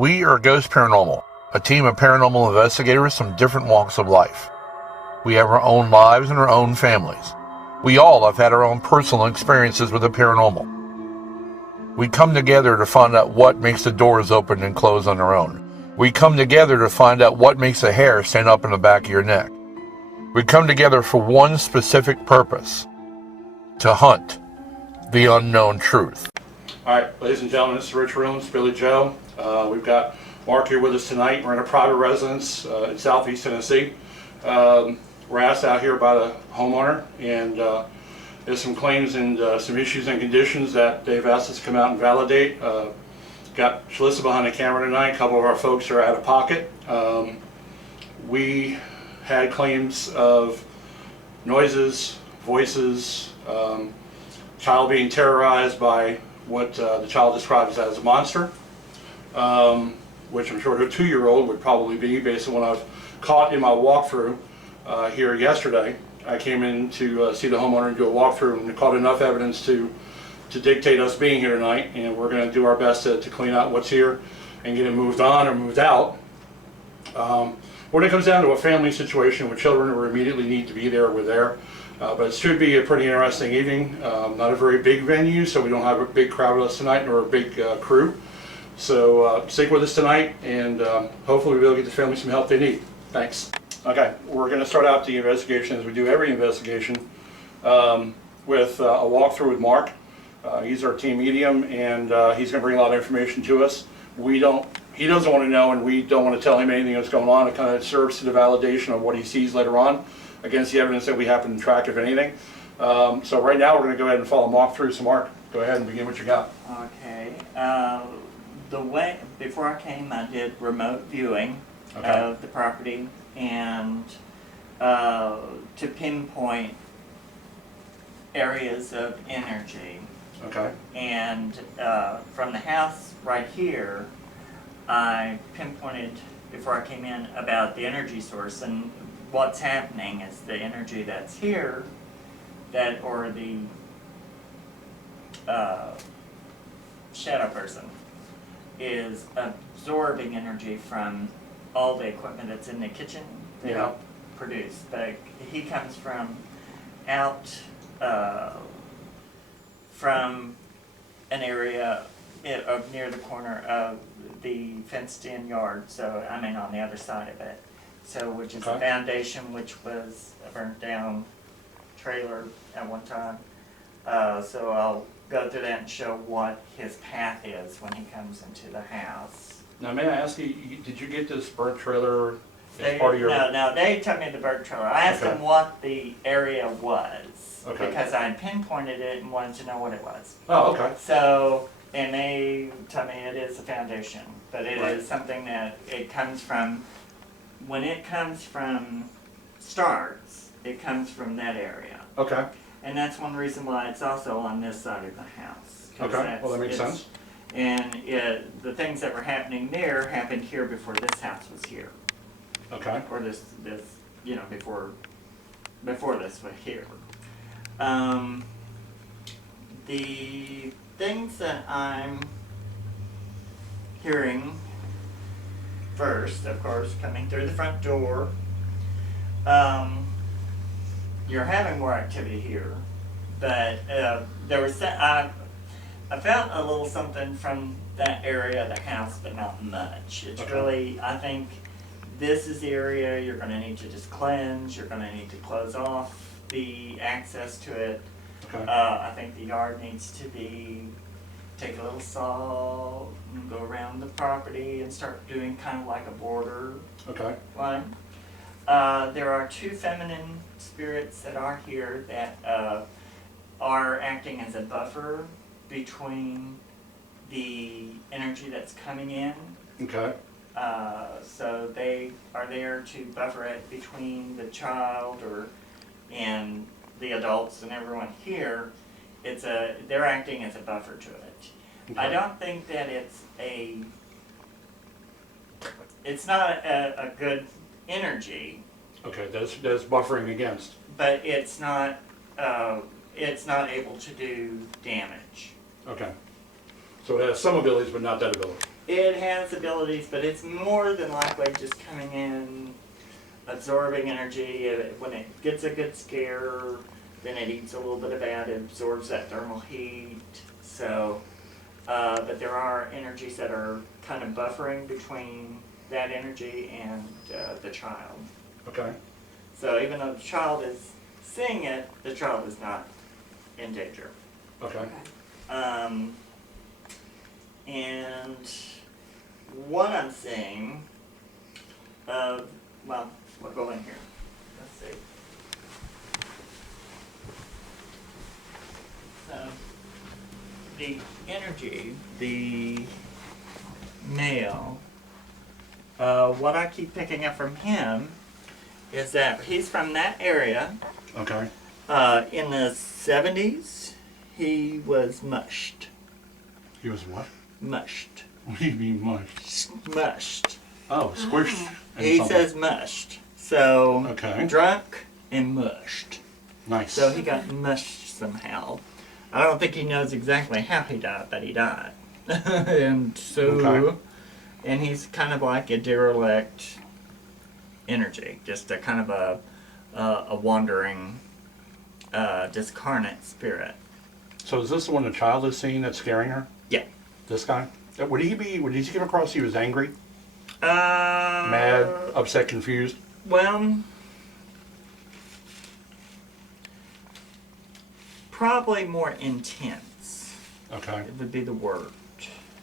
We are Ghost Paranormal, a team of paranormal investigators from different walks of life. We have our own lives and our own families. We all have had our own personal experiences with the paranormal. We come together to find out what makes the doors open and close on their own. We come together to find out what makes the hair stand up in the back of your neck. We come together for one specific purpose: to hunt the unknown truth. All right, ladies and gentlemen, this is Rich Rooms, Billy Joe. We've got Mark here with us tonight. We're in a private residence in southeast Tennessee. We're asked out here by the homeowner, and there's some claims and some issues and conditions that they've asked us to come out and validate. Got Shalissa behind the camera tonight. A couple of our folks are out of pocket. We had claims of noises, voices, child being terrorized by what the child describes as a monster, which I'm sure a 2-year-old would probably be based on what I've caught in my walkthrough here yesterday. I came in to see the homeowner and do a walkthrough and caught enough evidence to dictate us being here tonight, and we're going to do our best to clean out what's here and get it moved on or moved out. When it comes down to a family situation with children who immediately need to be there, we're there. But it should be a pretty interesting evening. Not a very big venue, so we don't have a big crowd with us tonight, nor a big crew. So stick with us tonight, and hopefully we'll be able to get the family some help they need. Thanks. Okay, we're going to start out the investigation, as we do every investigation, with a walkthrough with Mark. He's our team medium, and he's going to bring a lot of information to us. He doesn't want to know, and we don't want to tell him anything that's going on. It kind of serves to the validation of what he sees later on against the evidence that we happen to track, if anything. So right now we're going to go ahead and follow Mark through. So Mark, go ahead and begin what you got. Okay. Before I came, I did remote viewing of the property, and to pinpoint areas of energy. Okay. And from the house right here, I pinpointed before I came in about the energy source, and what's happening is the energy that's here, or the shadow person is absorbing energy from all the equipment that's in the kitchen to help produce. But he comes from out from an area near the corner of the fenced-in yard, so I mean on the other side of it. So, which is a foundation which was a burnt down trailer at one time. So I'll go through that and show what his path is when he comes into the house. Now, may I ask you, did you get this burnt trailer as part of your... No, they took me the burnt trailer. I asked them what the area was, because I had pinpointed it and wanted to know what it was. Oh, okay. So, and they told me it is a foundation, but it is something that it comes from. When it comes from starts, it comes from that area. Okay. And that's one reason why it's also on this side of the house. Okay, well that makes sense. And the things that were happening there happened here before this house was here. Okay. Or this before this was here. The things that I'm hearing first, of course, coming through the front door, you're having more activity here, but there was I felt a little something from that area of the house, but not much. It's really, I think this is the area you're going to need to just cleanse. You're going to need to close off the access to it. I think the yard needs to take a little salt and go around the property and start doing kind of like a border line. There are 2 feminine spirits that are here that are acting as a buffer between the energy that's coming in. Okay. So they are there to buffer it between the child and the adults and everyone here. They're acting as a buffer to it. I don't think that it's not a good energy. Okay, that's buffering against. But it's not able to do damage. Okay. So it has some abilities, but not that ability. It has abilities, but it's more than likely just coming in, absorbing energy. When it gets a good scare, then it eats a little bit of that, it absorbs that thermal heat. So, but there are energies that are kind of buffering between that energy and the child. Okay. So even though the child is seeing it, the child is not in danger. Okay. And what I'm seeing, well, we'll go in here. Let's see. So, the energy, the male, what I keep picking up from him is that he's from that area. Okay. In the 70s, he was mushed. He was what? Mushed. What do you mean mushed? Mushed. Oh, squished. and He something. says mushed. So, Okay. drunk and mushed. Nice. So he got mushed somehow. I don't think he knows exactly how he died, but he died. And so, Okay. and he's kind of like a derelict energy, just a kind of a wandering, discarnate spirit. So is this the one the child is seeing that's scaring her? Yeah. This guy? Would he come across he was angry, Mad, mad, upset, confused? Well, probably more intense. Okay. It would be the word.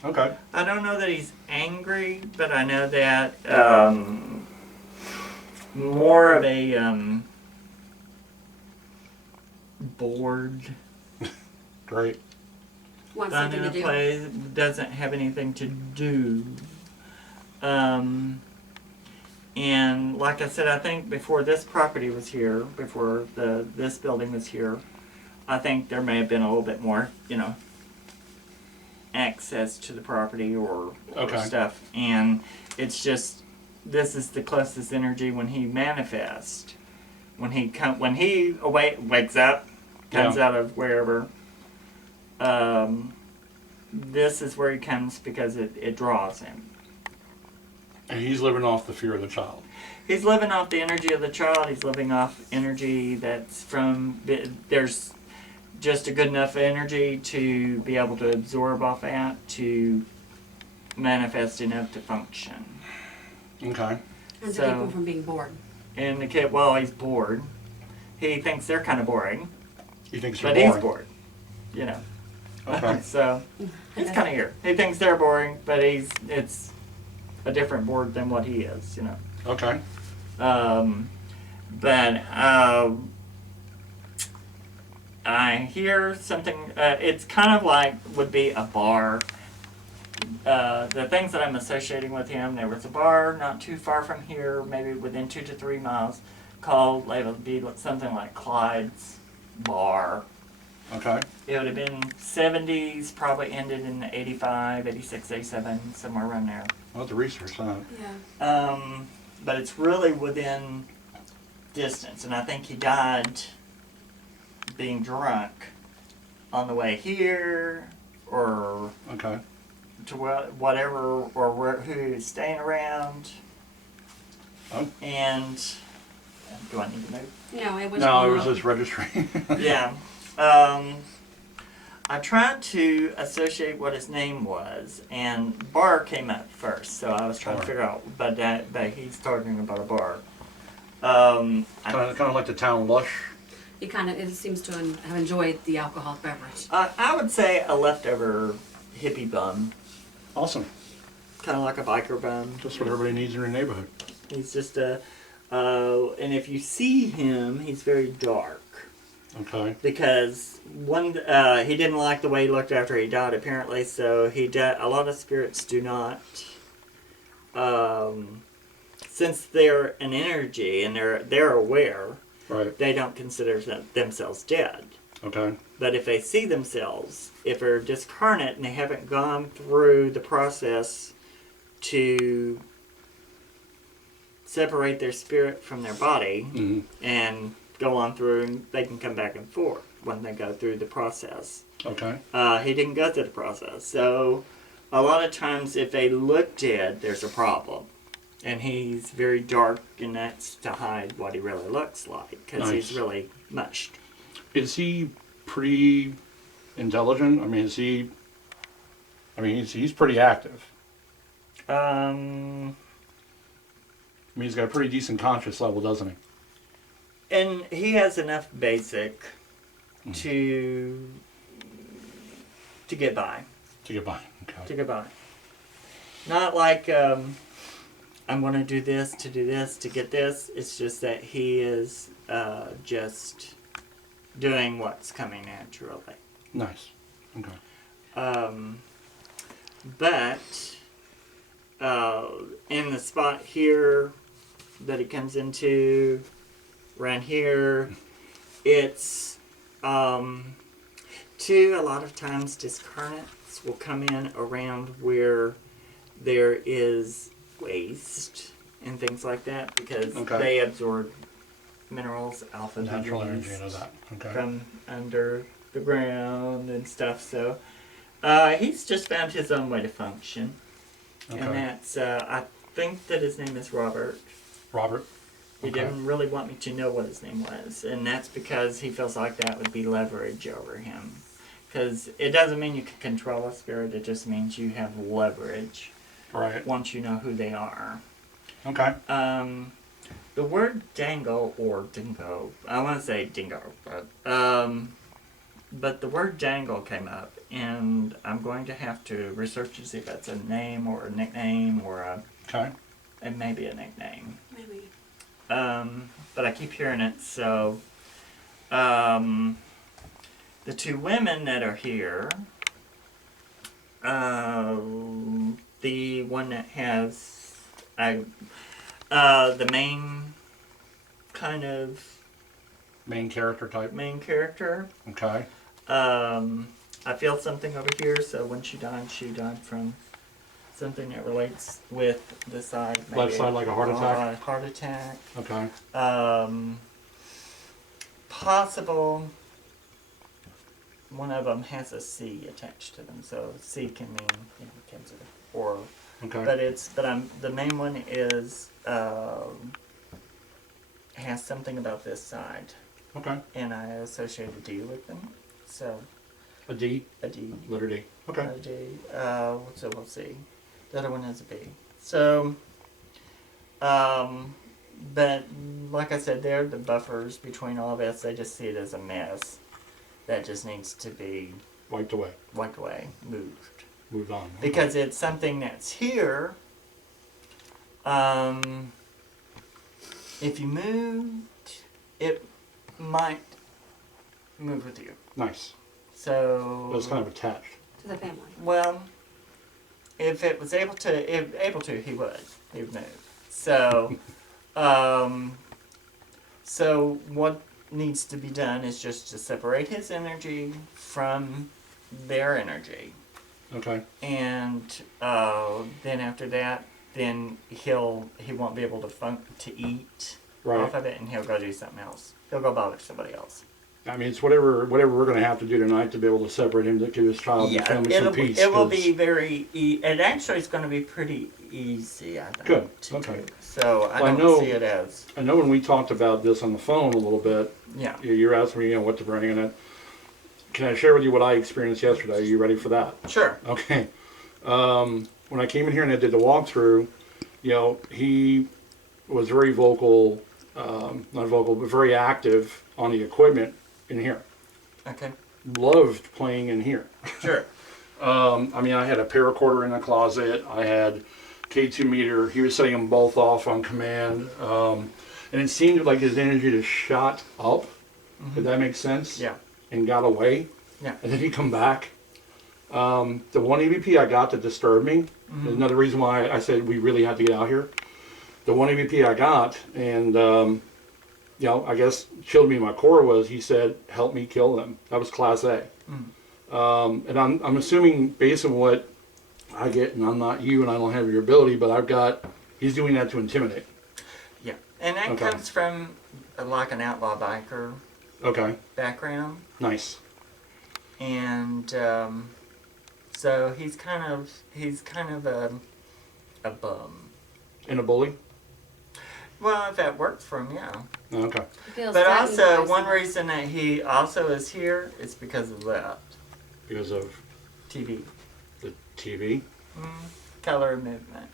Okay. I don't know that he's angry, but I know that more of a bored. Great. Want Not something in to a do. place, doesn't have anything to do. And like I said, I think before this property was here, before this building was here, I think there may have been a little bit more, access to the property or Okay. stuff. And it's just, this is the closest energy when he manifests. When he wakes up, comes Yeah. out of wherever. This is where he comes because it draws him. And he's living off the fear of the child. He's living off the energy of the child. He's living off energy that's from, there's just a good enough energy to be able to absorb off that, to manifest enough to function. Okay. And to So- keep him from being bored. And the kid, well, he's bored. He thinks they're kind of boring, He thinks you're but boring. he's bored. Okay. So he's kind of here. He thinks they're boring, but it's a different bored than what he is, Okay. But I hear something. It's kind of like would be a bar. The things that I'm associating with him, there was a bar not too far from here, maybe within 2 to 3 miles, called, it would be something like Clyde's Bar. Okay. It would have been 70s, probably ended in 85, 86, 87, somewhere around there. Well, the research, huh? Yeah. But it's really within distance, and I think he died being drunk on the way here, or Okay. to whatever, or who he was staying around. Oh. And do I need to move? No, it was. No, it was just registering. Yeah. I tried to associate what his name was, and bar came up first, so I was trying to Bar. figure out, but he's talking about a bar. kind of like the town lush. He kind of seems to have enjoyed the alcoholic beverage. I would say a leftover hippie bum, Awesome. kind of like a biker bum. Just what everybody needs in their neighborhood. He's just and if you see him, he's very dark. Okay. Because he didn't like the way he looked after he died, apparently. So a lot of spirits do not, since they're an energy and they're aware, Right. they don't consider themselves dead. Okay. But if they see themselves, if they're discarnate and they haven't gone through the process to separate their spirit from their body Mm-hmm. and go on through, and they can come back and forth when they go through the process. Okay. He didn't go through the process, so a lot of times if they look dead, there's a problem. And he's very dark, and that's to hide what he really looks like, because Nice. he's really mushed. Is he pretty intelligent? I mean, is he? I mean, he's pretty active. I mean, he's got a pretty decent conscious level, doesn't he? And he has enough basic to get by. To get by. Okay. To get by. Not like I'm going to do this to get this. It's just that he is just doing what's coming naturally. Nice. Okay. But in the spot here that he comes into, around here, it's too, a lot of times discarnates will come in around where there is waste and things like that, because they absorb minerals, alpha Natural energy beings, into that. Okay. from under the ground and stuff. So he's just found his own way to function. Okay. And that's, I think that his name is Robert. Robert. He didn't really want me to know what his name was, and that's because he feels like that would be leverage over him. Because it doesn't mean you can control a spirit, it just means you have leverage. Right. Once you know who they are. Okay. The word dangle or dingo, I want to say dingo, but the word dangle came up, and I'm going to have to research to see if that's a name or a nickname or it may be a nickname. Maybe. But I keep hearing it, so the two women that are here, the one that has the main kind of Main character type. main character. Okay. I feel something over here, so when she died from something that relates with the side. Left side, like a heart attack? Heart attack. Okay. Possible. One of them has a C attached to them, so C can mean cancer or. Okay. But the main one is has something about this side, Okay. and I associate a D with them, so A D. a D. Letter D. Okay. A D. So we'll see. The other one has a B. So, but like I said, they're the buffers between all of us. They just see it as a mess that just needs to be Wiped away. wiped away, moved. Moved on. Okay. Because it's something that's here. If you moved, it might move with you. Nice. So It was kind of attached. To the family. well, if it was able to, he would move. So, so what needs to be done is just to separate his energy from their energy. Okay. And then after that, then he won't be able to eat Right. off of it, and he'll go do something else. He'll go bother somebody else. I mean, it's whatever we're going to have to do tonight to be able to separate him, to give his child and family some peace. It will 'cause- be very. It actually is going to be pretty easy, I think. Good, To okay. do. So I Well, I don't know- see it as. I know when we talked about this on the phone a little bit, Yeah. you're asking me, what to bring in it. Can I share with you what I experienced yesterday? Are you ready for that? Sure. Okay. When I came in here and I did the walkthrough, he was very vocal, not vocal, but very active on the equipment in here. Okay. Loved playing in here. Sure. I mean, I had a paracorder in the closet. I had K2 meter. He was setting them both off on command. And it seemed like his energy just shot up, if that makes sense. Yeah. And got away. Yeah. And then he'd come back. The one EVP I got that disturbed me, another reason why I said we really had to get out here. The one EVP I got, and I guess chilled me in my core was he said, "Help me kill them." That was Class A. And I'm assuming based on what I get, and I'm not you, and I don't have your ability, but he's doing that to intimidate. Yeah. And that Okay. comes from like an outlaw biker Okay, background. nice. And So he's kind of a bum. And a bully? Well, if that works for him, yeah. Okay. He feels But threatened also, by one somebody. reason that he also is here is because of that. Because of TV. the TV? Color and movement.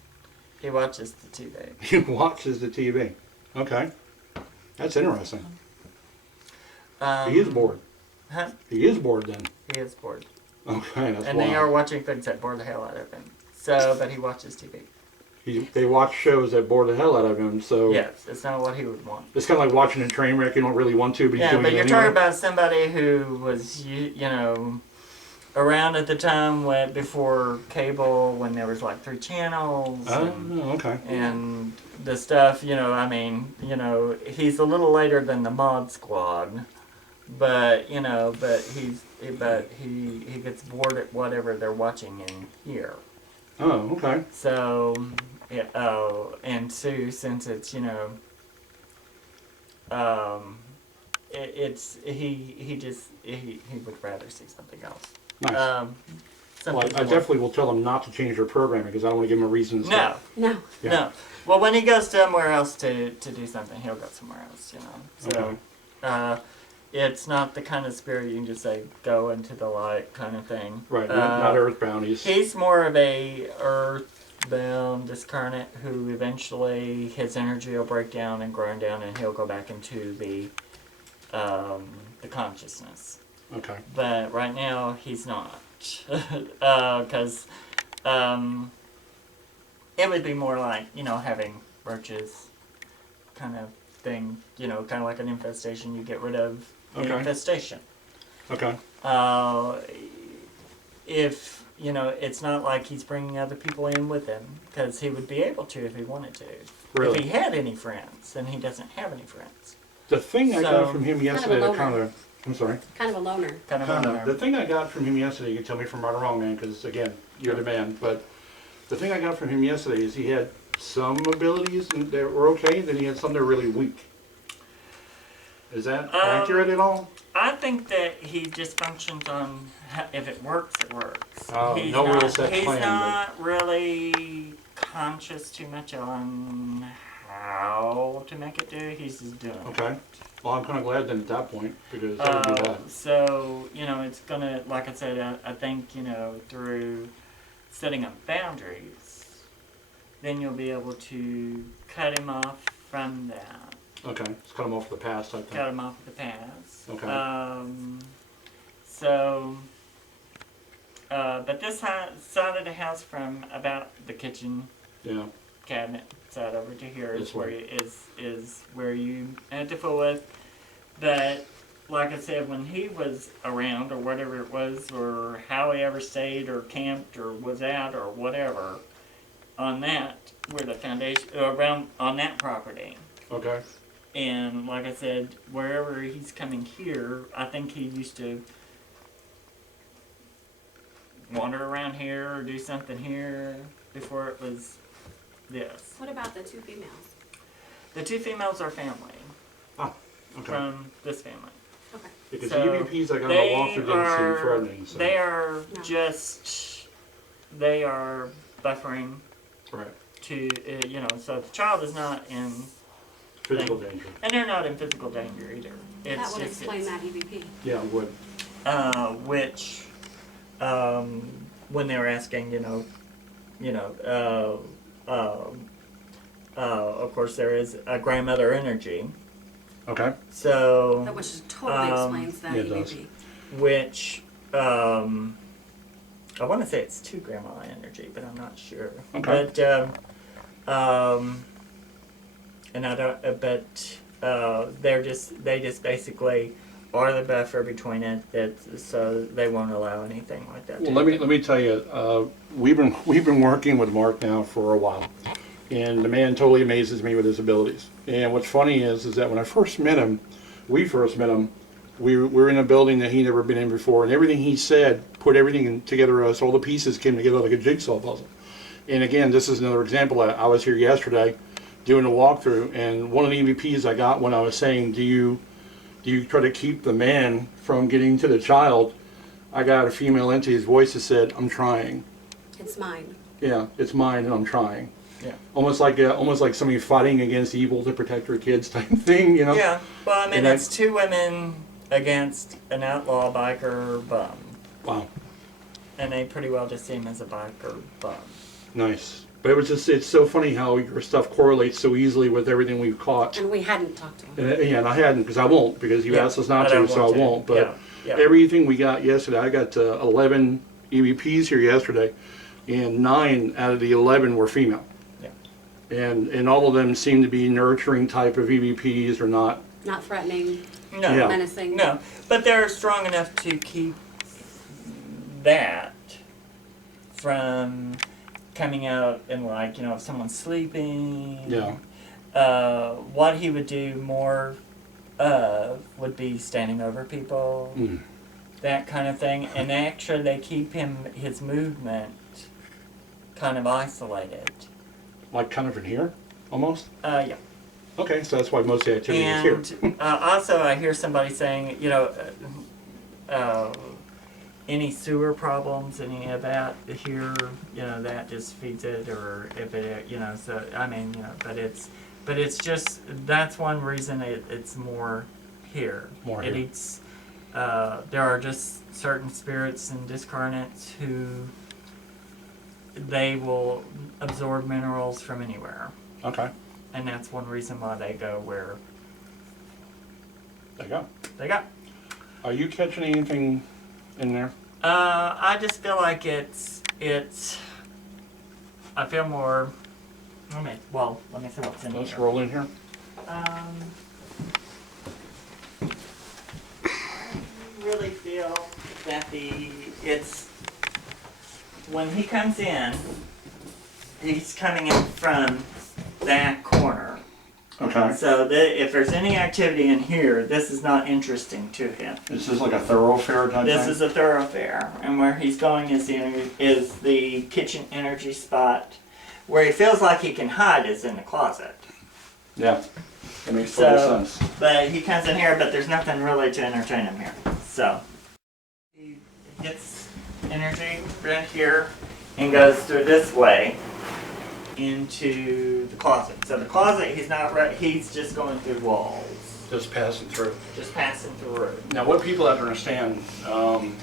He watches the TV. He watches the TV. Okay. That's interesting. He is bored. Huh? He is bored then. He is bored. Okay, that's And why. they are watching things that bore the hell out of him. So, but he watches TV. They watch shows that bore the hell out of him, so Yes, it's not what he would want. it's kind of like watching a train wreck. You don't really want to, but he's Yeah, doing but it you're anyway. talking about somebody who was, you know, around at the time before cable, when there was like 3 channels. And, Oh, okay. and the stuff, you know, I mean, you know, he's a little later than the Mod Squad, but you know, he gets bored at whatever they're watching in here. Oh, okay. So, yeah, and Sue, since it's, you know, he would rather see something else. Nice. Something Well, I similar. definitely will tell them not to change their programming because I don't want to give them a reason to No, No. Yeah. no. Well, when he goes somewhere else to do something, he'll go somewhere else, you know. So, Okay. it's not the kind of spirit you can just say, go into the light kind of thing. Right, not earthbound. He's more of a earthbound discarnate who eventually his energy will break down and grind down and he'll go back into the consciousness. Okay. But right now he's not. Because it would be more like, you know, having roaches kind of thing, you know, kind of like an infestation. You get rid of the Okay. infestation. Okay. If, you know, it's not like he's bringing other people in with him, because he would be able to if he wanted to. Really? If he had any friends, and he doesn't have any friends. The thing I So- got from him Kind of a yesterday that loner. kind of, I'm sorry. Kind of a loner. Kind of Kind a of. The thing I got from him yesterday, you can tell me if I'm right or wrong, man, because again, you're the man. But the thing I got from him yesterday is he had some abilities that were okay, then he had some that were really weak. Is that accurate at all? I think that he just functions on if it works, it works. Oh, He's no real not, set he's plan, but- not really conscious too much on how to make it do. He's just doing it. Okay. Well, I'm kind of glad then at that point because that would be bad. So, you know, it's gonna, like I said, I think, you know, through setting up boundaries, then you'll be able to cut him off from that. Okay. Let's cut him off the past type thing. Cut him off at the pass. Okay. But this side of the house from about the kitchen Yeah. cabinet side over to here This is where way. is where you had to fool with. But like I said, when he was around or whatever it was, or how he ever stayed or camped or was out or whatever, on that where the foundation around on that property. Okay. And like I said, wherever he's coming here, I think he used to wander around here or do something here before it was this. What about the 2 females? The 2 females are family Ah. Okay. from this family. Okay. Because So the EVPs I got on the walkthrough didn't seem threatening. So. They are No. just, they are buffering Right. to, you know, so the child is not in, Physical danger. and they're not in physical danger either. That It's would just, explain it's, that EVP. Yeah, it would. which, when they were asking, of course there is a grandmother energy. Okay. So, That which totally explains that yeah, it does. EVP. which, I want to say it's 2 grandma energy, but I'm not sure. Okay. But, and I don't, they just basically are the buffer between it, so they won't allow anything like that. Well, to let me happen. tell you, we've been working with Mark now for a while, and the man totally amazes me with his abilities. And what's funny is that when I first met him, we were in a building that he never been in before, and everything he said put everything together. All the pieces came together like a jigsaw puzzle. And again, this is another example. I was here yesterday doing a walkthrough, and one of the EVPs I got when I was saying, do you try to keep the man from getting to the child? I got a female entity's voice that said, "I'm trying." It's mine. Yeah, it's mine and I'm trying. Yeah. Almost like somebody fighting against evil to protect her kids type thing, you know? Yeah. Well, I mean, And it's two women against an outlaw biker bum. Wow, And they pretty well just see him as a biker bum. nice. But it's so funny how your stuff correlates so easily with everything we've caught. And we hadn't talked to him. And I hadn't, because I won't, because you asked us not I to, don't so I want to. won't. But Yeah. everything we got yesterday, I got 11 EVPs here yesterday, and 9 out of the 11 were female. Yeah. And all of them seem to be nurturing type of EVPs or not. Not threatening, No. Yeah. menacing. No. But they're strong enough to keep that from coming out and, like, you know, if someone's sleeping. Yeah. What he would do more of would be standing over people, that kind of thing. And actually, they keep his movement kind of isolated. Like kind of in here, almost? Yeah. Okay, so that's why most of the activity is here. And also, I hear somebody saying, you know, any sewer problems, any of that here, you know, that just feeds it, or if it, you know, so, I mean, you know, but it's just, that's one reason it's more here. More It here. eats, there are just certain spirits and discarnates who, they will absorb minerals from anywhere. Okay, And that's one reason why they go where there you go. they go. Are you catching anything in there? I just feel like it's. I feel more. Let me see what's in Let's here. roll in here. I really feel that it's when he comes in, he's coming in from that corner. Okay. So if there's any activity in here, this is not interesting to him. Is this like a thoroughfare type This thing? is a thoroughfare, and where he's going is the kitchen energy spot. Where he feels like he can hide is in the closet. Yeah, that makes total So, sense. but he comes in here, but there's nothing really to entertain him here. So he gets energy right here and goes through this way into the closet. So the closet, he's not right. He's just going through walls, Just passing through. just passing through. Now, what people have to understand, and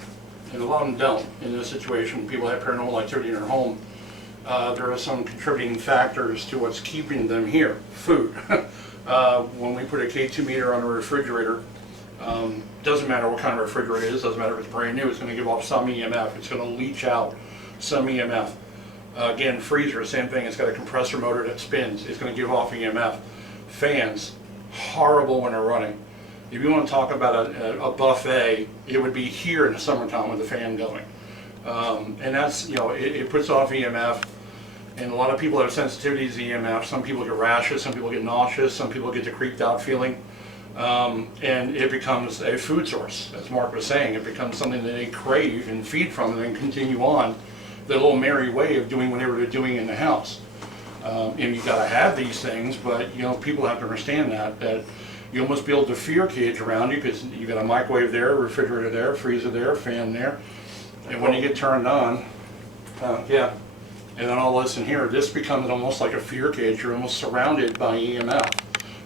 a lot of them don't, in this situation, people have paranormal activity in their home, there are some contributing factors to what's keeping them here. Food. When we put a K2 meter on a refrigerator, doesn't matter what kind of refrigerator it is, doesn't matter if it's brand new, it's going to give off some EMF. It's going to leach out some EMF. Again, freezer, same thing. It's got a compressor motor that spins. It's going to give off EMF. Fans, horrible when they're running. If you want to talk about a buffet, it would be here in the summertime with the fan going. And that's, you know, it puts off EMF. And a lot of people have sensitivities to EMF. Some people get rashes, some people get nauseous, some people get the creeped out feeling. And it becomes a food source, as Mark was saying. It becomes something that they crave and feed from and then continue on the little merry way of doing whatever they're doing in the house. And you gotta have these things, but you know, people have to understand that you almost build a fear cage around you because you got a microwave there, refrigerator there, freezer there, fan there. And when you get turned on, yeah, and then all this in here, this becomes almost like a fear cage. You're almost surrounded by EMF.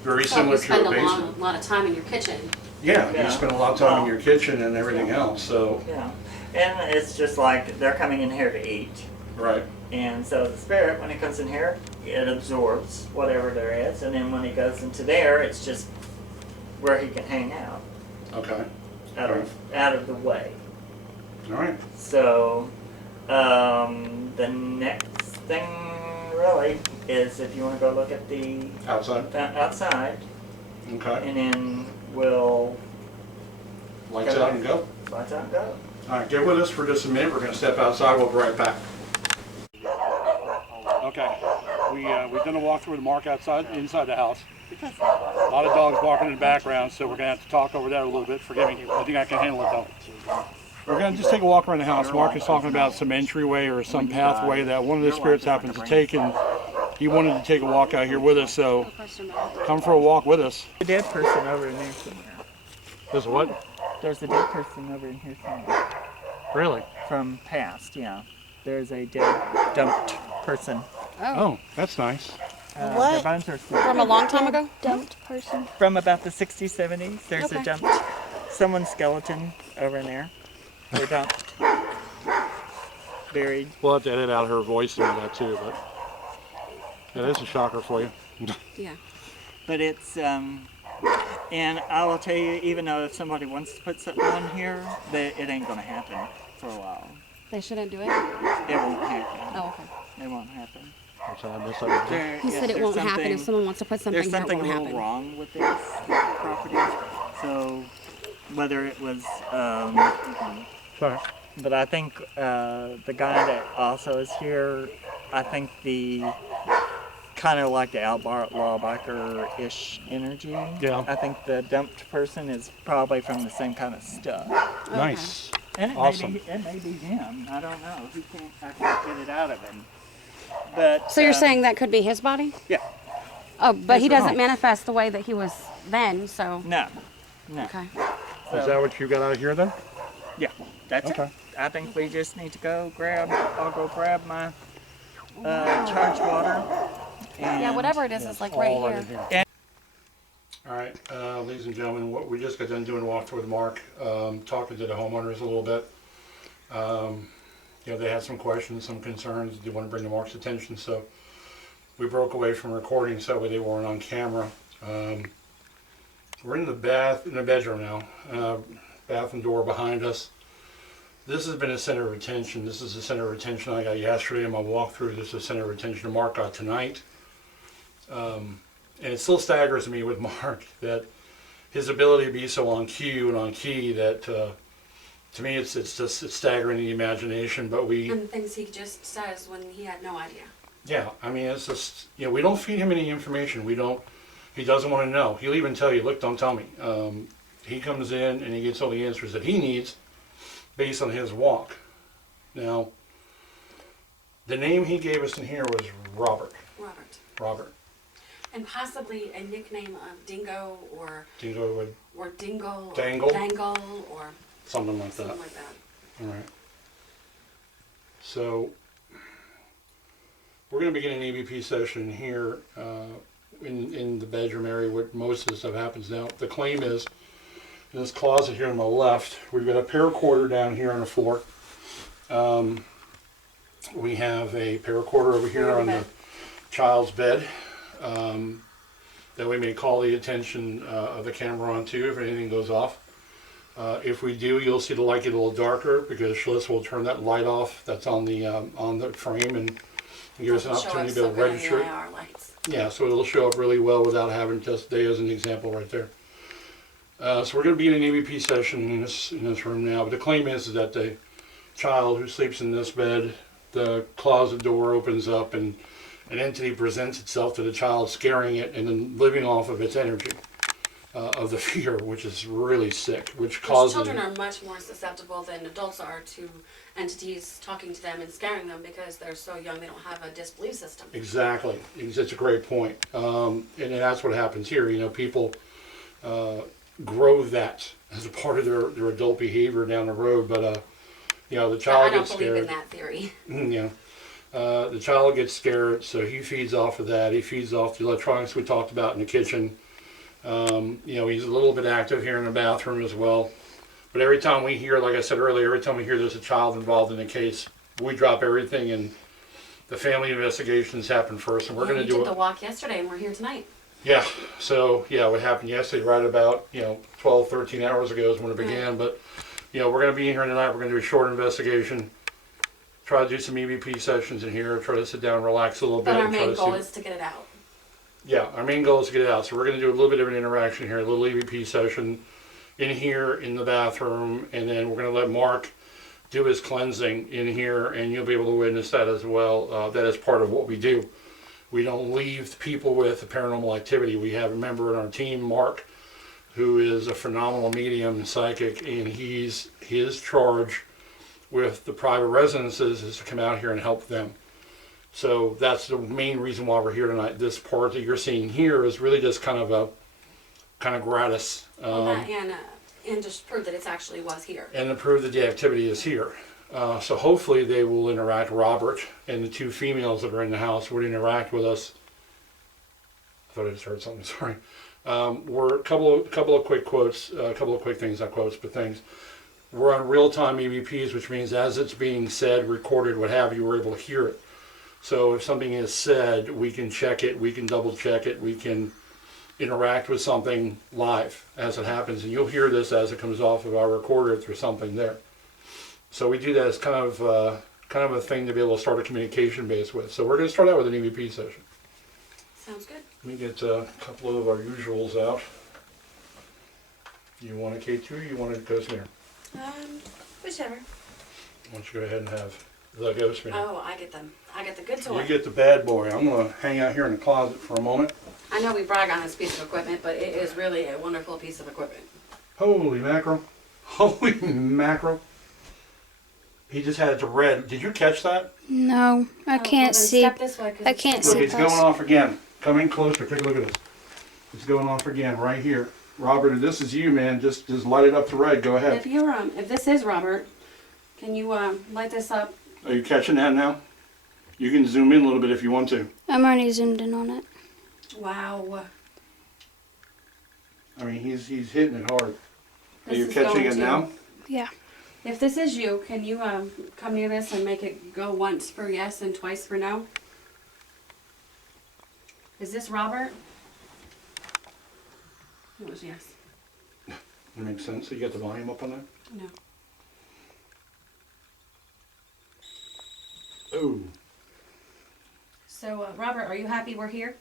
Very So similar you to spend your a basement. lot of time in your kitchen. Yeah, Yeah. you spend a lot of time in your kitchen and everything else, so, Yeah, and it's just like they're coming in here to eat. right. And so the spirit, when it comes in here, it absorbs whatever there is, and then when it goes into there, it's just where he can hang out, Okay, out of the way. all right. So the next thing really is if you want to go look at the Outside, outside, okay. and then we'll Lights out and go. lights out and go. All right, get with us for just a minute. We're going to step outside. We'll be right back. Okay, we've done a walkthrough with Mark outside, inside the house. A lot of dogs barking in the background, so we're going to have to talk over that a little bit. Forgive me. I think I can handle it though. We're going to just take a walk around the house. Mark is talking about some entryway or some pathway that one of the spirits happens to take, and he wanted to take a walk out here with us, so come for a walk with us. A dead person over in there somewhere. There's what? There's a dead person over in here somewhere. Really? from past, yeah. There's a dead, dumped person. Oh, that's nice. Their What? bones are still From a long time ago? Dumped person. from about the 60s, 70s. There's Okay. a dumped, someone's skeleton over in there. They're dumped, buried. We'll have to edit out her voice and all that too, but that is a shocker for you. Yeah. But it's, and I will tell you, even though if somebody wants to put something on here, that it ain't gonna happen for a while. They shouldn't do it? It won't happen. Oh, okay. It won't happen. He said it won't happen if someone wants to put something There's here, it something won't a little happen. wrong with this property. So whether it was, Sorry. but I think the guy that also is here, I think the kind of like the outlaw biker-ish energy. Yeah. I think the dumped person is probably from the same kind of stuff. Nice. And it Awesome. may be him. I don't know. I can't get it out of him. But So you're saying that could be his body? yeah. Oh, but he Yes, doesn't manifest the way that he was then, so. No. Okay. Is that what you got out of here then? Yeah, that's Okay. it. I think we just need to go grab. I'll go grab my charged water. And Yeah, whatever it is like right All here. And All right, ladies and gentlemen, what we just got done doing a walkthrough with Mark, talking to the homeowners a little bit. You know, they had some questions, some concerns, they want to bring to Mark's attention, so we broke away from recording so they weren't on camera. We're in the bedroom now, bathroom door behind us. This has been a center of attention. This is the center of attention I got yesterday in my walkthrough. This is the center of attention Mark got tonight. And it still staggers me with Mark that his ability to be so on cue and on key that to me it's staggering the imagination. But And things he just says when he had no idea. yeah, I mean, it's just, you know, we don't feed him any information. He doesn't want to know. He'll even tell you, look, don't tell me. He comes in and he gets all the answers that he needs based on his walk. Now, the name he gave us in here was Robert. Robert. And possibly a nickname of Dingo or Dingo would, Dingle or Dangle? Dangle or something like that. something like that. All right. So we're going to begin an EVP session here in the bedroom area where most of the stuff happens. Now, the claim is in this closet here on my left, we've got a paracorder down here on the floor. We have a paracorder over here on the child's bed that we may call the attention of the camera onto if anything goes off. If we do, you'll see the light get a little darker because Schliss will turn that light off that's on the frame and give us an opportunity to be able to register it. Yeah, so it'll show up really well without having just day as an example right there. So we're going to be in an EVP session in this room now. But the claim is that the child who sleeps in this bed, the closet door opens up and an entity presents itself to the child, scaring it and then living off of its energy of the fear, which is really sick, which causes... Children are much more susceptible than adults are to entities talking to them and scaring them because they're so young they don't have a disbelief system. Exactly. It's a great point. And that's what happens here. You know, people grow that as a part of their adult behavior down the road, but you know, the child gets scared. I don't believe in that theory. Yeah. The child gets scared, so he feeds off of that. He feeds off the electronics we talked about in the kitchen. You know, he's a little bit active here in the bathroom as well. But every time we hear, like I said earlier, every time we hear there's a child involved in the case, we drop everything and the family investigations happen first. And we're going to do We did the walk yesterday and we're here tonight. Yeah, so yeah, what happened yesterday, right about 12, 13 hours ago is when it began. But we're going to be in here tonight. We're going to do a short investigation. Try to do some EVP sessions in here. Try to sit down, relax a little bit. But our and try main to goal see. is to get it out. Yeah, our main goal is to get it out. So we're going to do a little bit of an interaction here, a little EVP session in here in the bathroom, and then we're going to let Mark do his cleansing in here, and you'll be able to witness that as well. That is part of what we do. We don't leave people with a paranormal activity. We have a member in our team, Mark, who is a phenomenal medium and psychic, and his charge with the private residences is to come out here and help them. So that's the main reason why we're here tonight. This part that you're seeing here is really just kind of gratis. And And just prove that it actually was here. and to prove that the activity is here. So hopefully they will interact, Robert and the two females that are in the house would interact with us. I thought I just heard something, sorry. We're a couple of quick quotes, a couple of quick things, not quotes, but things. We're on real-time EVPs, which means as it's being said, recorded, what have you, we're able to hear it. So if something is said, we can check it, we can double check it, we can interact with something live as it happens, and you'll hear this as it comes off of our recorder if there's something there. So we do that as kind of a thing to be able to start a communication base with. So we're going to start out with an EVP session. Sounds good. Let me get a couple of our usuals out. You want a K2 or you want a ghost meter? Whichever. Why don't you go ahead and have the ghost meter? Oh, I get them. I get the good toy. You get the bad boy. I'm going to hang out here in the closet for a moment. I know we brag on this piece of equipment, but it is really a wonderful piece of equipment. Holy mackerel. Holy mackerel. He just had it to red. Did you catch that? No, I Oh, well, can't then see. Step this way, 'cause I it's can't different. Look, see it's past. going off again. Come in closer. Take a look at this. It's going off again right here. Robert, if this is you, man, just light it up to red. Go ahead. If this is Robert, can you light this up? Are you catching that now? You can zoom in a little bit if you want to. I'm already zoomed in on it. Wow. I mean, he's hitting it hard. Are This you is catching going it to- now? Yeah. If this is you, can you come near this and make it go once for yes and twice for no? Is this Robert? It was yes. That makes sense. So you got the volume up on that? No. Oh. So, Robert, are you happy we're here?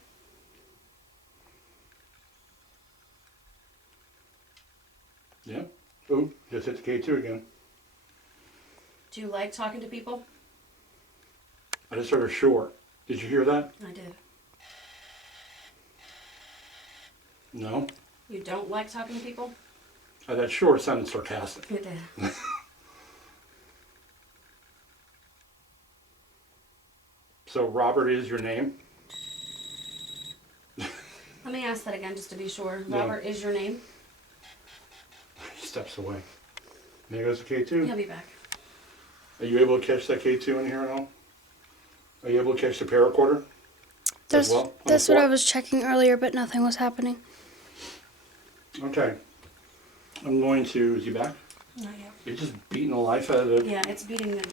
Yeah. Oh, just hit the K2 again. Do you like talking to people? I just heard a shore. Did you hear that? I did. No. You don't like talking to people? That shore sounded sarcastic. It did. So Robert is your name? Let me ask that again just to be sure. Yeah. Robert is your name? He steps away. There goes the K2. He'll be back. Are you able to catch that K2 in here at all? Are you able to catch the paracorder? That's well, on the that's what I floor? was checking earlier, but nothing was happening. Okay. I'm going to... Is he back? Not yet. You're just beating the life out of it. Yeah, it's beating them.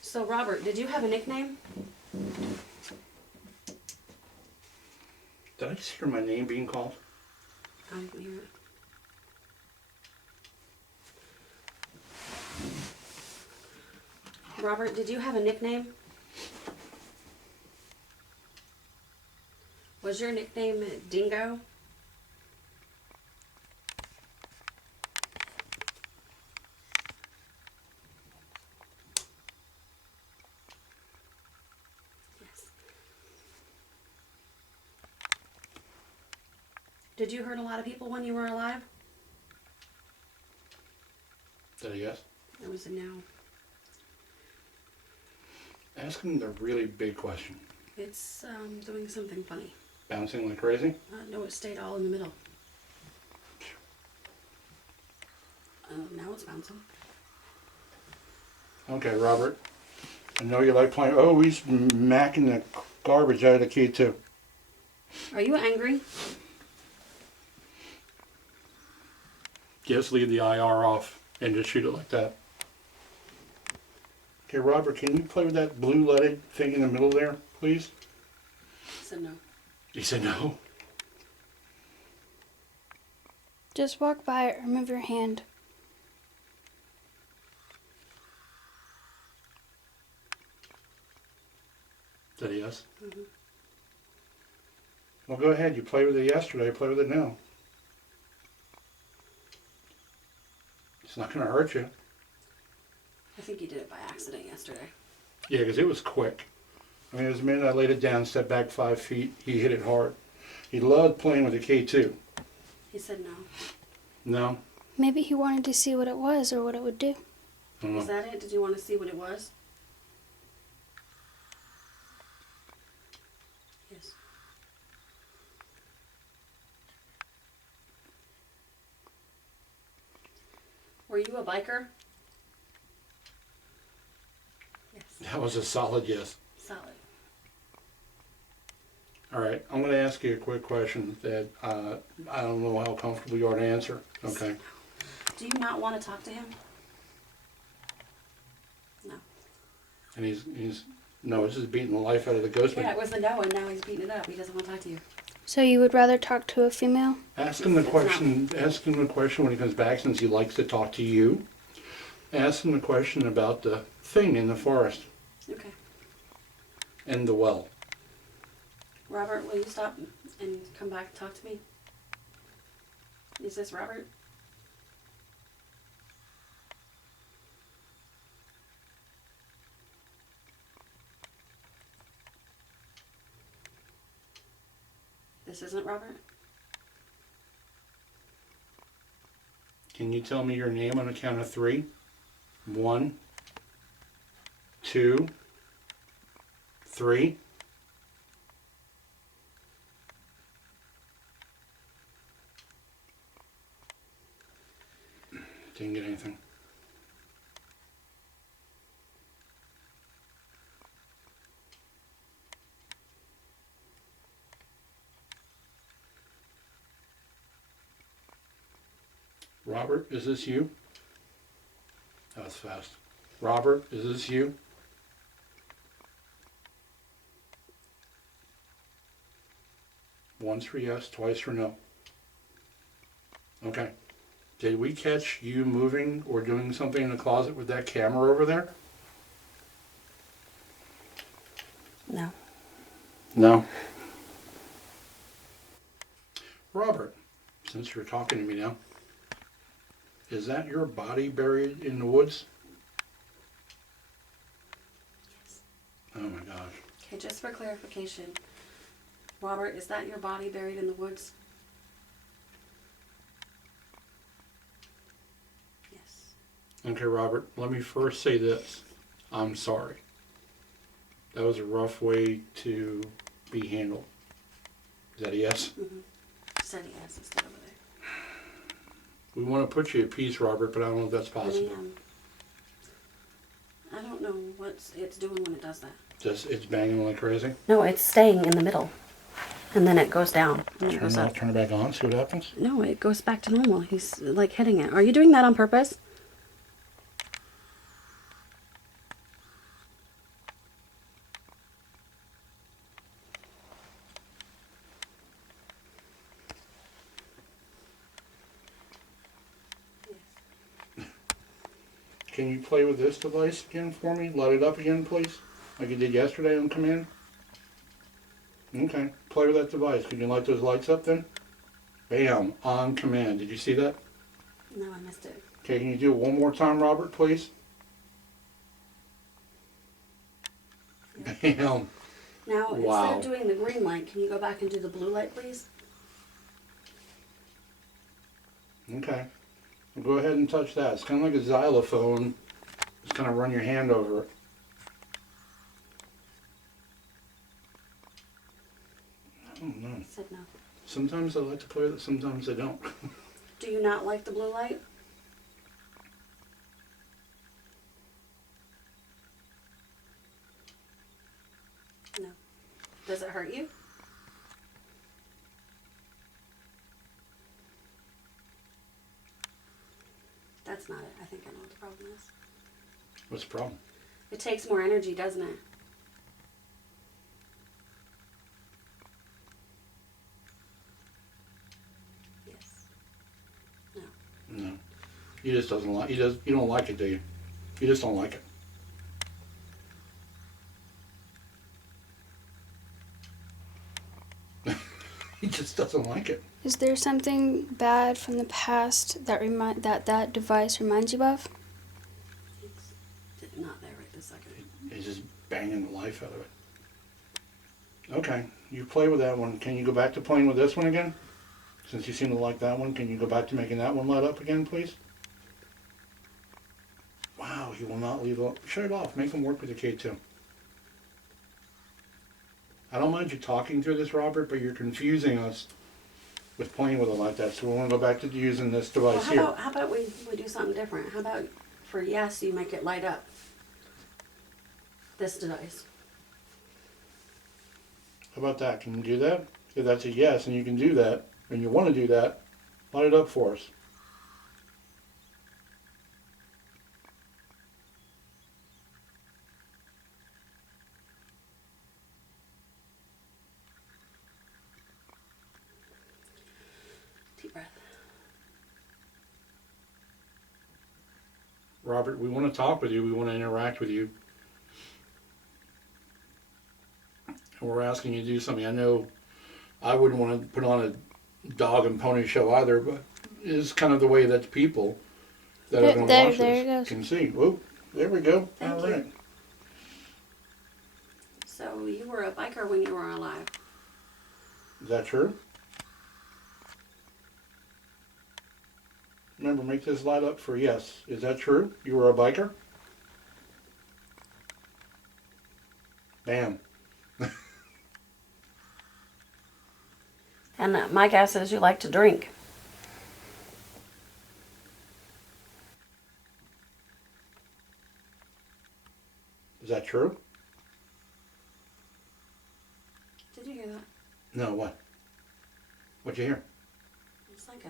So, Robert, did you have a nickname? Did I just hear my name being called? I didn't hear it. Robert, did you have a nickname? Was your nickname Dingo? Yes. Did you hurt a lot of people when you were alive? Is that a yes? It was a no. Ask him the really big question. It's doing something funny. Bouncing like crazy? No, it stayed all in the middle. Now it's bouncing. Okay, Robert. I know you like playing... Oh, he's macking the garbage out of the K2. Are you angry? Just leave the IR off and just shoot it like that. Okay, Robert, can you play with that blue leaded thing in the middle there, please? So no. He said no. Just walk by it or move your hand. Is that a yes? Mhm. Well, go ahead. You played with it yesterday. Play with it now. It's not going to hurt you. I think you did it by accident yesterday. Yeah, because it was quick. I mean, it was the minute I laid it down, stepped back 5 feet, he hit it hard. He loved playing with the K2. He said no. No? Maybe he wanted to see what it was or what it would do. I don't know. Was that it? Did you want to see what it was? Yes. were you a biker? Yes. That was a solid yes. Solid. All right, I'm going to ask you a quick question that I don't know how comfortable you are to answer. Okay. Do you not want to talk to him? No. And he's no, it's just beating the life out of the ghost. Yeah, it was a no, and now he's beating it up. He doesn't want to talk to you. So you would rather talk to a female? Ask him the question. Ask him the question when he comes back, since he likes to talk to you. Ask him the question about the thing in the forest Okay. and the well. Robert, will you stop and come back and talk to me? Is this Robert? This isn't Robert? Can you tell me your name on a count of 3? 1, 2, 3. Didn't get anything. Robert, is this you? That was fast. Robert, is this you? Once for yes, twice for no. Okay. Did we catch you moving or doing something in the closet with that camera over there? No. No. Robert, since you're talking to me now, is that your body buried in the woods? Yes. Oh my gosh. Okay, just for clarification, Robert, is that your body buried in the woods? Yes. Okay, Robert, let me first say this. I'm sorry. That was a rough way to be handled. Is that a yes? Mm-hmm. Said yes instead over there. We want to put you at peace, Robert, but I don't know if that's possible. I don't know what it's doing when it does that. Just it's banging like crazy. No, it's staying in the middle. And then it goes down. And it goes up. Turn it back on, see what happens. No, it goes back to normal. He's like hitting it. Are you doing that on purpose? Can you play with this device again for me? Light it up again, please, like you did yesterday on command. Okay, play with that device. Can you light those lights up then? Bam, on command. Did you see that? No, I missed it. Okay, can you do it one more time, Robert, please? Bam. Now, Wow. instead of doing the green light, can you go back and do the blue light, please? Okay. Well, go ahead and touch that. It's kind of like a xylophone. Just kind of run your hand over it. I don't know. I said no. Sometimes I like to play with it, sometimes I don't. Do you not like the blue light? No. Does it hurt you? That's not it. I think I know what the problem is. What's the problem? It takes more energy, doesn't it? Yes. No. No. He just doesn't like. You don't like it, do you? You just don't like it. He just doesn't like it. Is there something bad from the past that that device reminds you of? It's not there right this second. He's just banging the life out of it. Okay, you play with that one. Can you go back to playing with this one again? Since you seem to like that one, can you go back to making that one light up again, please? Wow, he will not leave it. Shut it off. Make him work with the K2. I don't mind you talking through this, Robert, but you're confusing us. with playing with it like that, so we want to go back to using this Well, device here. how about we do something different? How about for yes, you make it light up? This device. How about that? Can you do that? If that's a yes, and you can do that, and you want to do that, light it up for us. Deep breath. Robert, we want to talk with you. We want to interact with you. And we're asking you to do something. I know I wouldn't want to put on a dog and pony show either, but it's kind of the way that the people that are going to watch there it this goes. can see. Whoa, there we go. Thank All you. right. So you were a biker when you were alive. Is that true? Remember, make this light up for yes. Is that true? You were a biker? Bam. And my guess is you like to drink. Is that true? Did you hear that? No, what? What'd you hear? It's like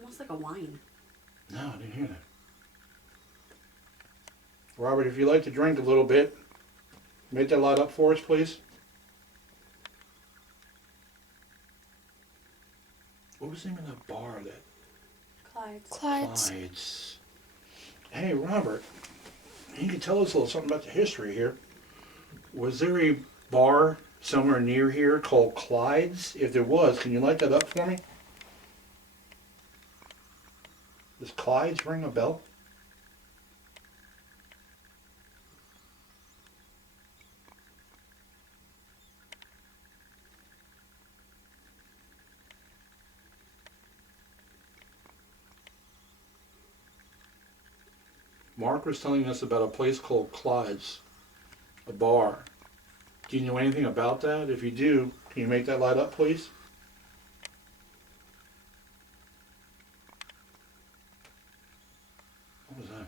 almost like a whine. No, I didn't hear that. Robert, if you like to drink a little bit, make that light up for us, please. What was the name of that bar that Clyde's. Clyde's? Hey, Robert, you can tell us a little something about the history here. Was there a bar somewhere near here called Clyde's? If there was, can you light that up for me? Does Clyde's ring a bell? Mark was telling us about a place called Clyde's, a bar. Do you know anything about that? If you do, can you make that light up, please? What was that?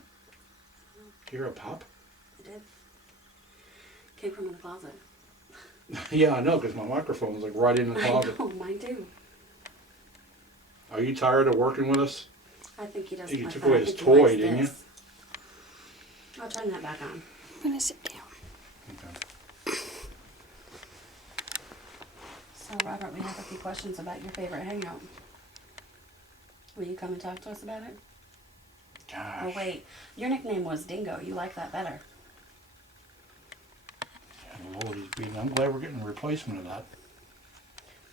Did you hear a pop? I did. Came from in the closet. Yeah, I know, because my microphone was like right in the closet. I know, mine too. Are you tired of working with us? I think he doesn't You like took that. away I his think he toy, likes didn't you? this. I'll turn that back on. I'm gonna sit down. Okay. So, Robert, we have a few questions about your favorite hangout. Will you come and talk to us about it? Gosh. Oh, wait. Your nickname was Dingo. You like that better. Lord, he's beating. I'm glad we're getting a replacement of that.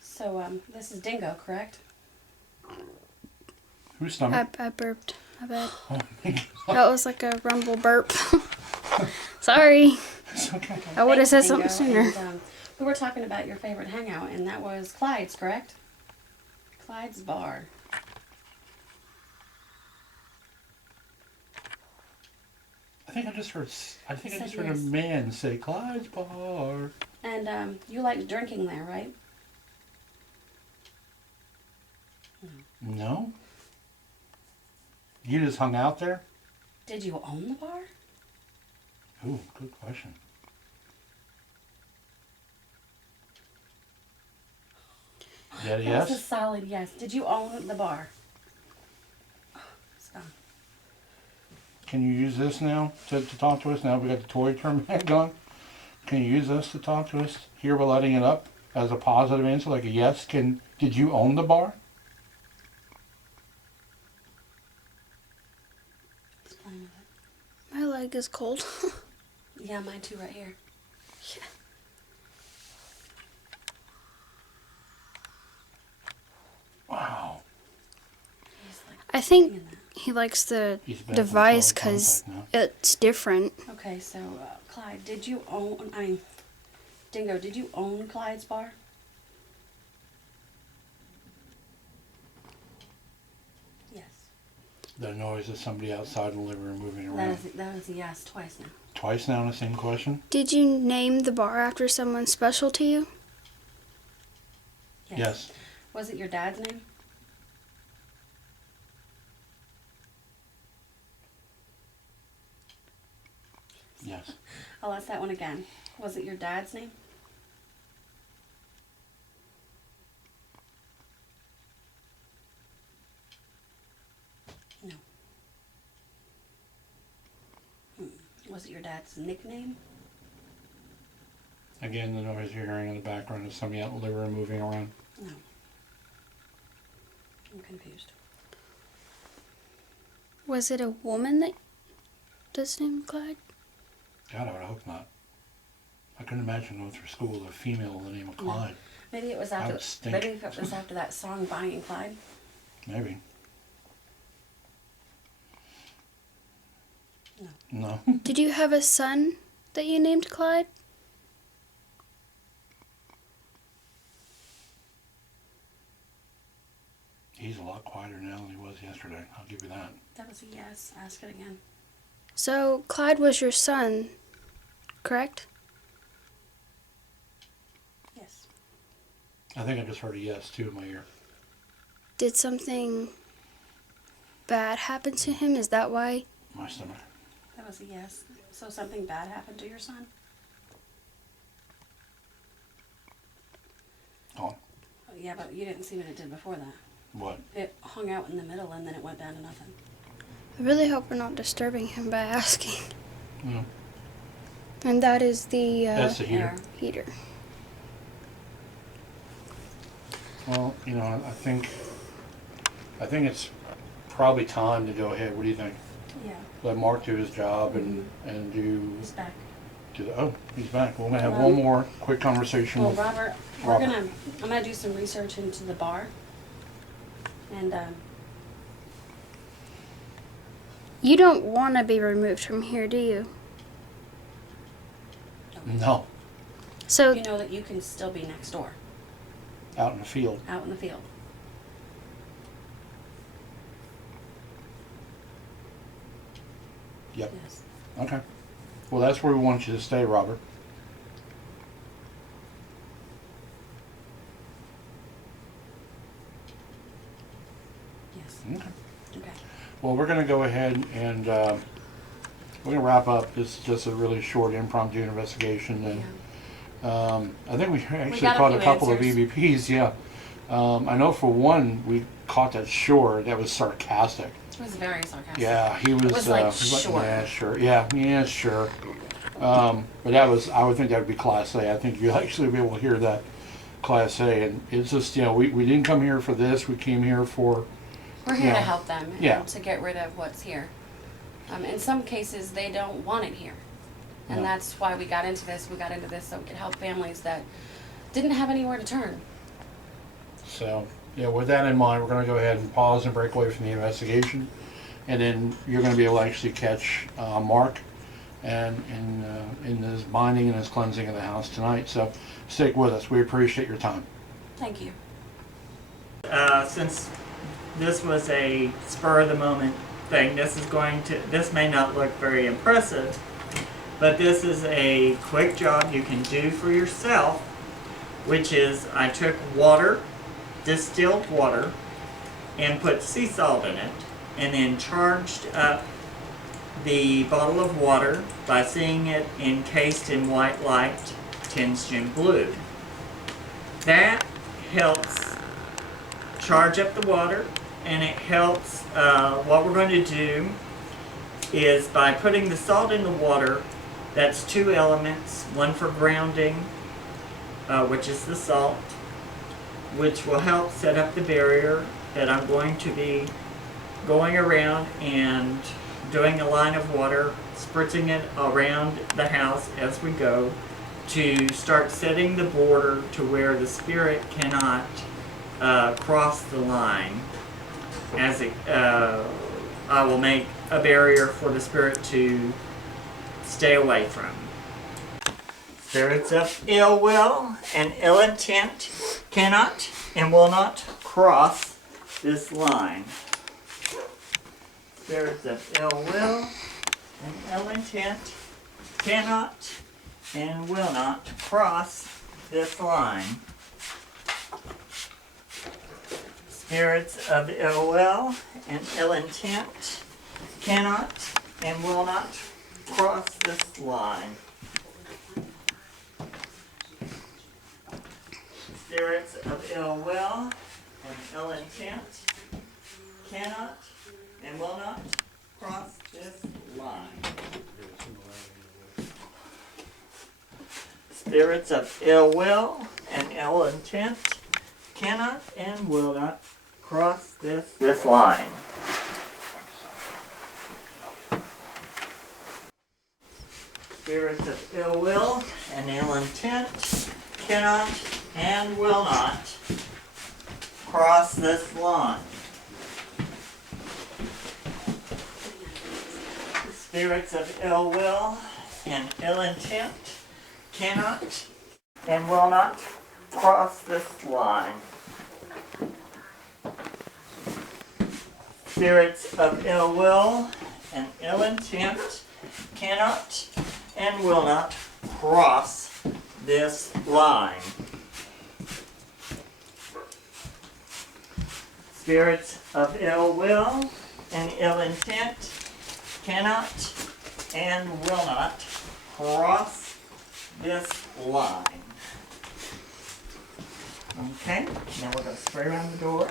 So, this is Dingo, correct? Whose stomach? I burped. My bad. Oh, my God. That was like a rumble burp. Sorry. It's okay. I would have Thanks, said Dingo. something sooner. And, we were talking about your favorite hangout, and that was Clyde's, correct? Clyde's Bar. I think I just heard. I think I Said just heard yes. a man say Clyde's bar. And you liked drinking there, right? No. You just hung out there? Did you own the bar? Ooh, good question. Yeah, That was a yes. solid yes. Did you own the bar? It's gone. Can you use this now to talk to us? Now we got the toy term back on. Can you use this to talk to us? Here we're letting it up as a positive answer, like a yes. Did you own the bar? It's playing with it. My leg is cold. Yeah, mine too, right here. Wow. He's like I think doing that. he likes the He's back on device solid because contact now. it's different. Okay, so Clyde, did you own? I mean, Dingo, did you own Clyde's bar? Yes. The noise is somebody outside in the living room moving around. That is a yes twice now. Twice now in the same question? Did you name the bar after someone special to you? Yes. Was it your dad's name? Yes. I'll ask that one again. Was it your dad's name? No. Was it your dad's nickname? Again, the noise you're hearing in the background is some yellow liver moving around. No. I'm confused. Was it a woman that's named Clyde? God, I would hope not. I couldn't imagine going through school with a female with the name of Clyde. Maybe it was That after. would stink. Maybe it was after that song "Bonnie and Clyde." Maybe. No. No. Did you have a son that you named Clyde? He's a lot quieter now than he was yesterday. I'll give you that. That was a yes. Ask it again. So Clyde was your son, correct? Yes. I think I just heard a yes too in my ear. Did something bad happen to him? Is that why? My stomach. That was a yes. So something bad happened to your son? Oh, Oh, yeah, but you didn't see what it did before that. what? It hung out in the middle and then it went down to nothing. I really hope we're not disturbing him by asking. No. And that is the That's the heater. Air. heater. Well, you know, I think it's probably time to go ahead. What do you think? Yeah, Let Mark do his job and do he's back. the. Oh, he's back. We're gonna have one more quick conversation Well, with Robert, Robert. I'm gonna do some research into the bar. And You don't want to be removed from here, do you? No, So you know that you can still be next door, out in the field. out in the field. Yep. Yes. Okay. Well, that's where we want you to stay, Robert. Yes. Okay. Okay. Well, we're going to go ahead and we're going to wrap up. This is just a really short impromptu investigation. And I think we actually got a caught a few couple answers. of EVPs, yeah. I know for one, we caught that short. That was sarcastic. It was very sarcastic. Yeah, he was. was like, he was sure. Yeah, sure. Yeah, sure. But that was. I would think that would be Class A. I think you'll actually be able to hear that Class A. And it's just, you know, we didn't come here for this. We came here for. We're here Yeah. to help them and Yeah. to get rid of what's here. In some cases, they don't want it here. And No. that's why we got into this. We got into this so we could help families that didn't have anywhere to turn. So, yeah, with that in mind, we're going to go ahead and pause and break away from the investigation. And then you're going to be able to actually catch Mark and in his binding and his cleansing of the house tonight. So stick with us. We appreciate your time. Thank you. Since this was a spur of the moment thing, this may not look very impressive, but this is a quick job you can do for yourself, which is I took water, distilled water, and put sea salt in it, and then charged up the bottle of water by seeing it encased in white light tinged in blue. That helps charge up the water, and it helps, what we're going to do is by putting the salt in the water, that's two elements, one for grounding, which is the salt, which will help set up the barrier that I'm going to be going around and doing a line of water, spritzing it around the house as we go to start setting the border to where the spirit cannot cross the line. As it, I will make a barrier for the spirit to stay away from. Spirits of ill will and ill intent cannot and will not cross this line. Spirits of ill will and ill intent cannot and will not cross this line. Spirits of ill will and ill intent cannot and will not cross this line. Spirits of ill will and ill intent cannot and will not cross this line. Spirits of ill will and ill intent cannot and will not cross this line. Spirits of ill will and ill intent cannot and will not cross this line. Spirits of ill will and ill intent cannot and will not cross this line. Spirits of ill will and ill intent cannot and will not cross this line. Spirits of ill will and ill intent cannot and will not cross this line. Okay, now we're going to spray around the door.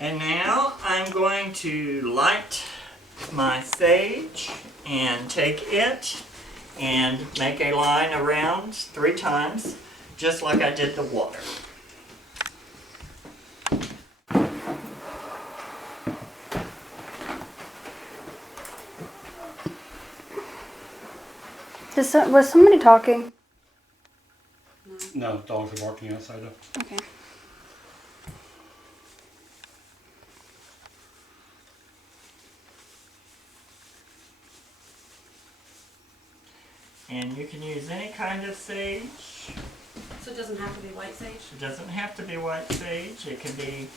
And now I'm going to light my sage and take it and make a line around 3 times, just like I did the water. Was somebody talking? No, dogs are barking outside though. Okay. And you can use any kind of sage. So it doesn't have to be white sage? It doesn't have to be white sage. It can be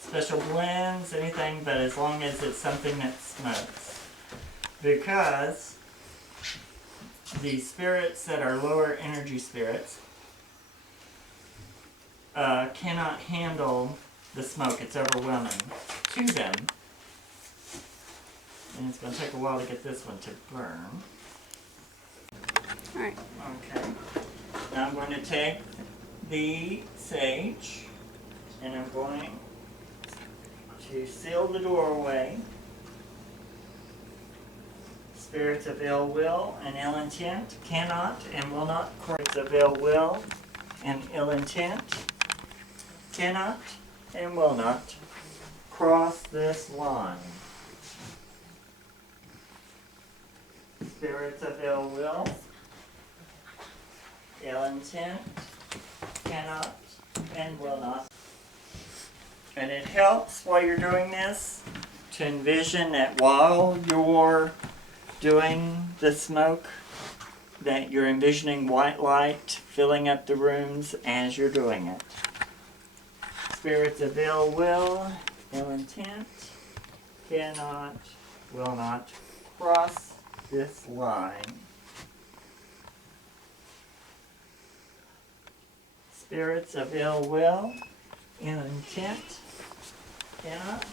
special blends, anything, but as long as it's something that smokes. Because the spirits that are lower energy spirits cannot handle the smoke. It's overwhelming to them. And it's going to take a while to get this one to burn. Alright. Okay. Now I'm going to take the sage and I'm going to seal the doorway. Spirits of ill will and ill intent cannot and will not cross. Spirits of ill will and ill intent cannot and will not cross this line. Spirits of ill will, ill intent, cannot and will not. And it helps while you're doing this to envision that while you're doing the smoke, that you're envisioning white light filling up the rooms as you're doing it. Spirits of ill will, ill intent, cannot, will not cross this line. Spirits of ill will, ill intent, cannot,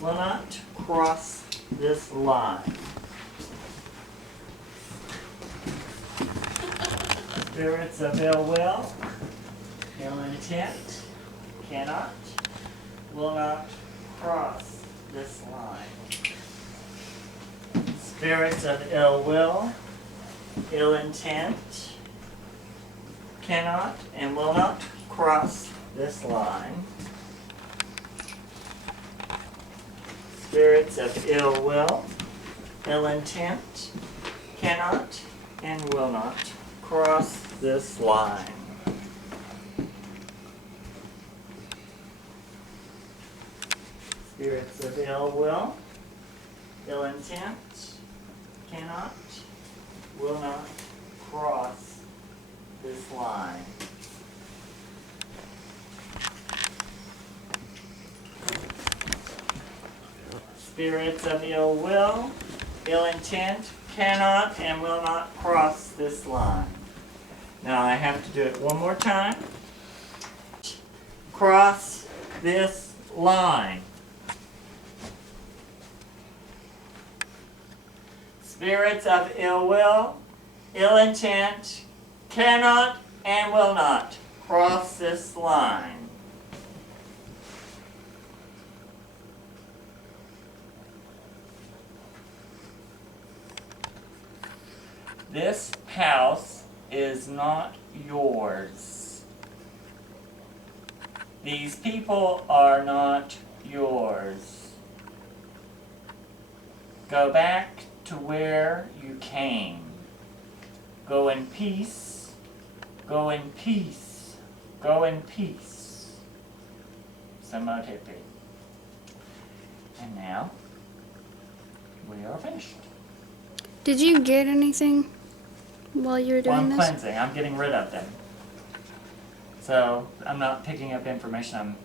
will not cross this line. Spirits of ill will, ill intent, cannot, will not cross this line. Spirits of ill will, ill intent, cannot and will not cross this line. Spirits of ill will, ill intent, cannot and will not cross this line. Spirits of ill will, ill intent, cannot, will not cross this line. Spirits of ill will, ill intent, cannot and will not cross this line. Now I have to do it one more time. Cross this line. Spirits of ill will, ill intent, cannot and will not cross this line. This house is not yours. These people are not yours. Go back to where you came. Go in peace. Go in peace. Go in peace. Samotepe. And now, we are finished. Did you get anything while you were Well, doing I'm this? cleansing. I'm getting rid of them. So I'm not picking up information. I'm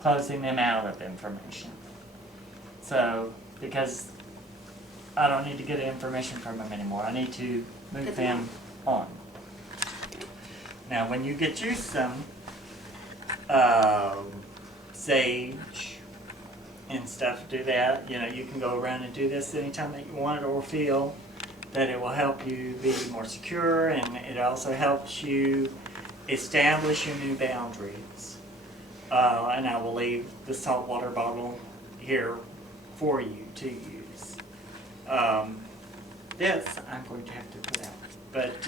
closing them out of information. So because I don't need to get information from them anymore, I need to move Get them on. Now, when you get you some sage and stuff, do that. You know, you can go around and do this anytime that you want it or feel that it will help you be more secure, and it also helps you establish your new boundaries. And I will leave the salt water bottle here for you to use. This I'm going to have to put out. But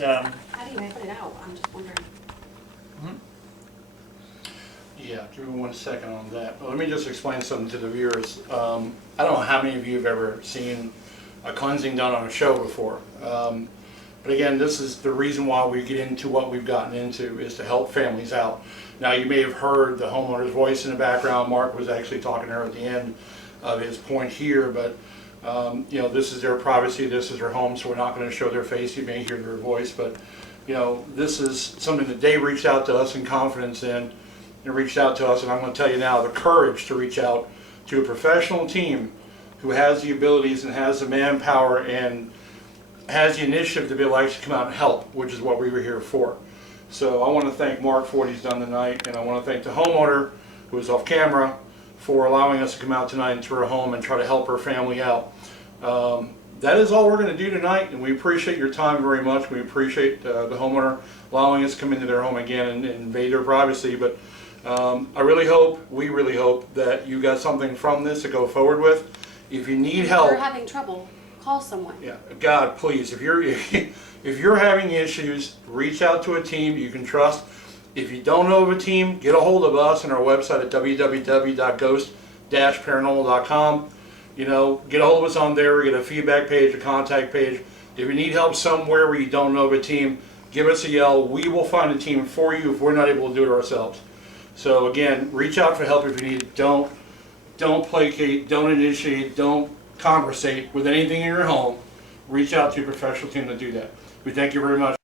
How do you put it out? I'm just wondering. Yeah, give me 1 second on that. Well, let me just explain something to the viewers. I don't know how many of you have ever seen a cleansing done on a show before. But again, this is the reason why we get into what we've gotten into, is to help families out. Now, you may have heard the homeowner's voice in the background. Mark was actually talking to her at the end of his point here, but you know, this is their privacy, this is their home, so we're not going to show their face. You may hear their voice, but you know, this is something that they reached out to us in confidence in, and reached out to us, and I'm going to tell you now, the courage to reach out to a professional team who has the abilities and has the manpower and has the initiative to be able to actually come out and help, which is what we were here for. So I want to thank Mark for what he's done tonight, and I want to thank the homeowner who is off camera for allowing us to come out tonight into her home and try to help her family out. That is all we're going to do tonight, and we appreciate your time very much. We appreciate the homeowner allowing us to come into their home again and invade their privacy. But I really hope, we really hope, that you got something from this to go forward with. If you need help, If you're having trouble, call someone. yeah, God, please, if you're having issues, reach out to a team you can trust. If you don't know of a team, get a hold of us on our website at www.ghost-paranormal.com. You know, get a hold of us on there. We get a feedback page, a contact page. If you need help somewhere where you don't know of a team, give us a yell. We will find a team for you if we're not able to do it ourselves. So again, reach out for help if you need it. Don't placate, don't initiate, don't conversate with anything in your home. Reach out to a professional team to do that. We thank you very much.